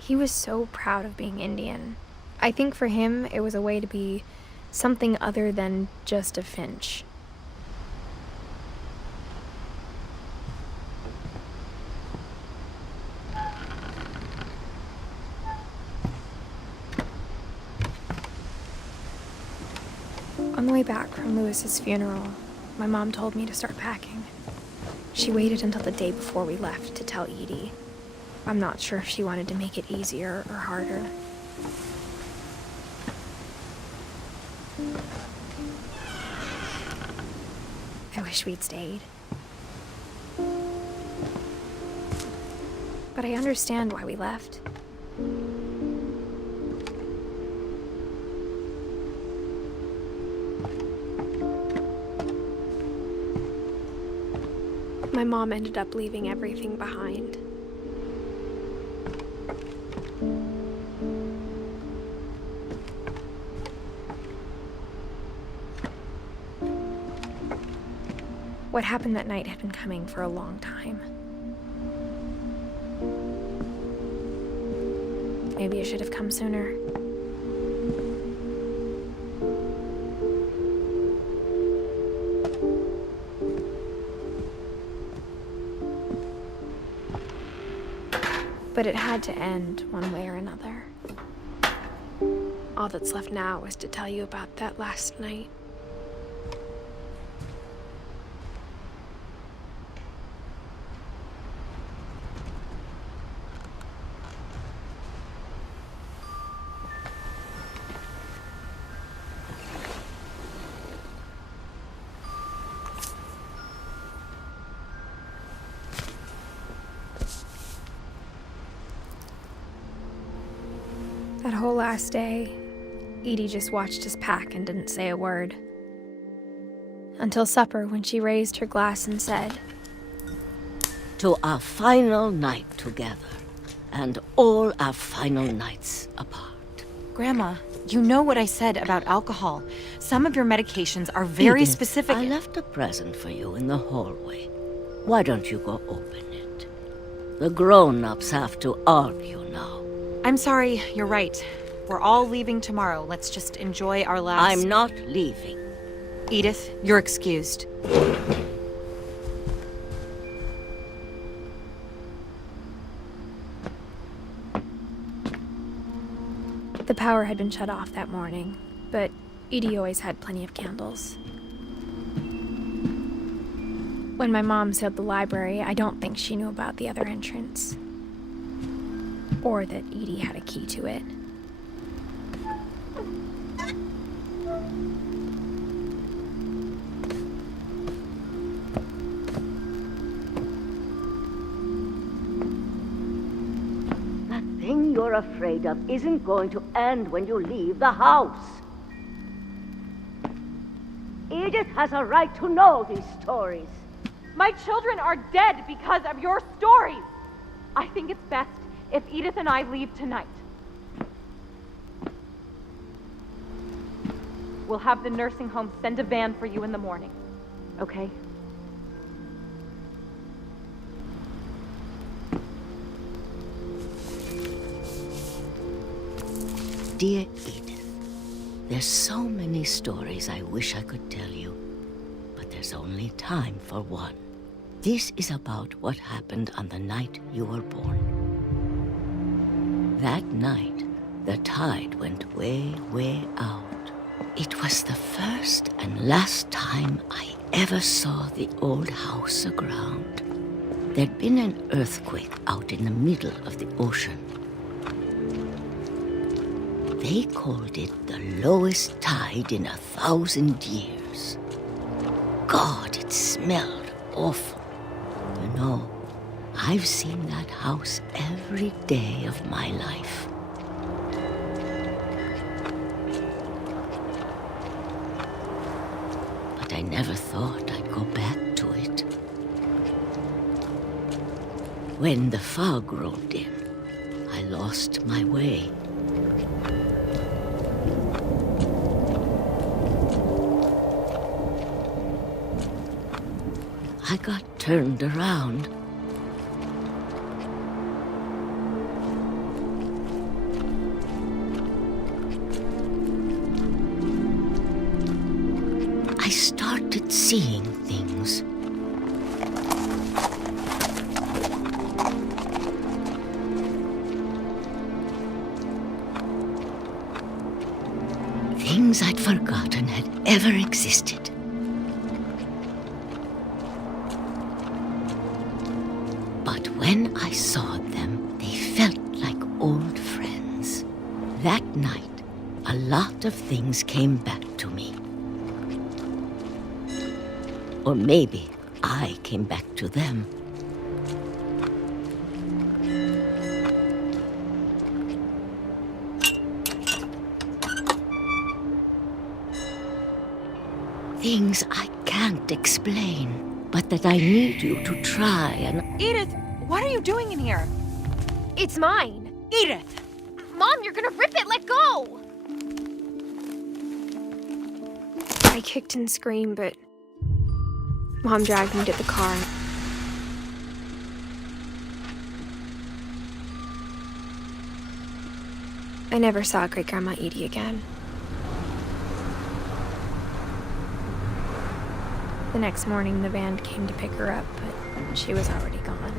He was so proud of being Indian. I think for him, it was a way to be something other than just a Finch. On the way back from Lewis's funeral, my mom told me to start packing. She waited until the day before we left to tell Edie. I'm not sure if she wanted to make it easier or harder. I wish we'd stayed. But I understand why we left. My mom ended up leaving everything behind. What happened that night had been coming for a long time. Maybe it should have come sooner. But it had to end one way or another. All that's left now is to tell you about that last night. That whole last day, Edie just watched us pack and didn't say a word. Until supper, when she raised her glass and said, "To our final night together, and all our final nights apart." Grandma, you know what I said about alcohol. Some of your medications are very Edith, specific. I left a present for you in the hallway. Why don't you go open it? The grown-ups have to argue now. I'm sorry, you're right. We're all leaving tomorrow. Let's just enjoy our last... I'm not leaving. Edith, you're excused. The power had been shut off that morning, but Edie always had plenty of candles. When my mom sealed the library, I don't think she knew about the other entrance. Or that Edie had a key to it. That thing you're afraid of isn't going to end when you leave the house. Edith has a right to know these stories. My children are dead because of your stories. I think it's best if Edith and I leave tonight. We'll have the nursing home send a van for you in the morning, okay? Dear Edith, there's so many stories I wish I could tell you, but there's only time for one. This is about what happened on the night you were born. That night, the tide went way, way out. It was the first and last time I ever saw the old house aground. There'd been an earthquake out in the middle of the ocean. They called it the lowest tide in 1,000 years. God, it smelled awful. You know, I've seen that house every day of my life. But I never thought I'd go back to it. When the fog rolled in, I lost my way. I got turned around. seeing things. Things I'd forgotten had ever existed. But when I saw them, they felt like old friends. That night, a lot of things came back to me. Or maybe I came back to them. Things I can't explain, but that I need you to try and... Edith, what are you doing in here? It's mine. Edith! Mom, you're gonna rip it! Let go! I kicked and screamed, but Mom dragged me to the car. I never saw Great-Grandma Edie again. The next morning, the van came to pick her up, but she was already gone.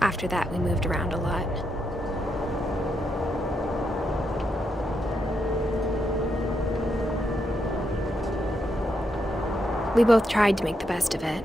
After that, we moved around a lot. We both tried to make the best of it.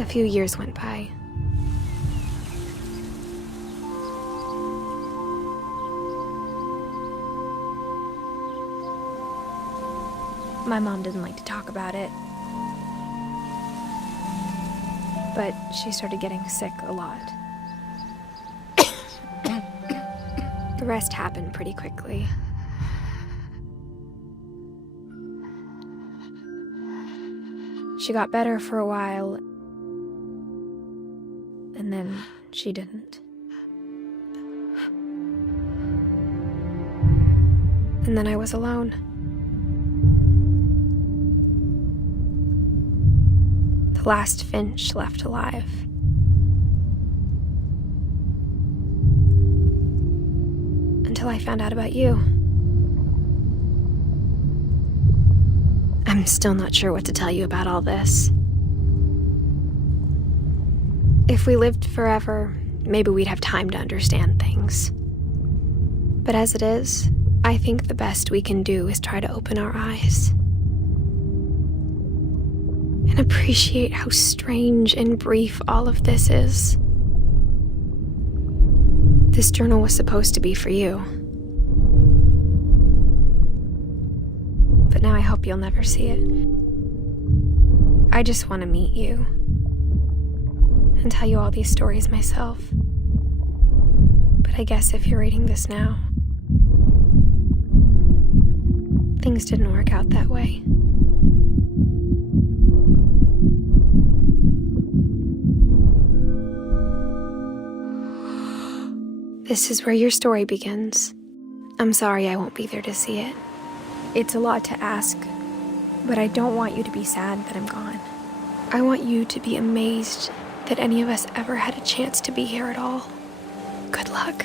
A few years went by. My mom didn't like to talk about it, but she started getting sick a lot. The rest happened pretty quickly. She got better for a while, and then she didn't. And then I was alone. The last Finch left alive. Until I found out about you. I'm still not sure what to tell you about all this. If we lived forever, maybe we'd have time to understand things. But as it is, I think the best we can do is try to open our eyes. And appreciate how strange and brief all of this is. This journal was supposed to be for you. But now I hope you'll never see it. I just want to meet you and tell you all these stories myself. But I guess if you're reading this now, things didn't work out that way. This is where your story begins. I'm sorry I won't be there to see it. It's a lot to ask, but I don't want you to be sad that I'm gone. I want you to be amazed that any of us ever had a chance to be here at all. Good luck.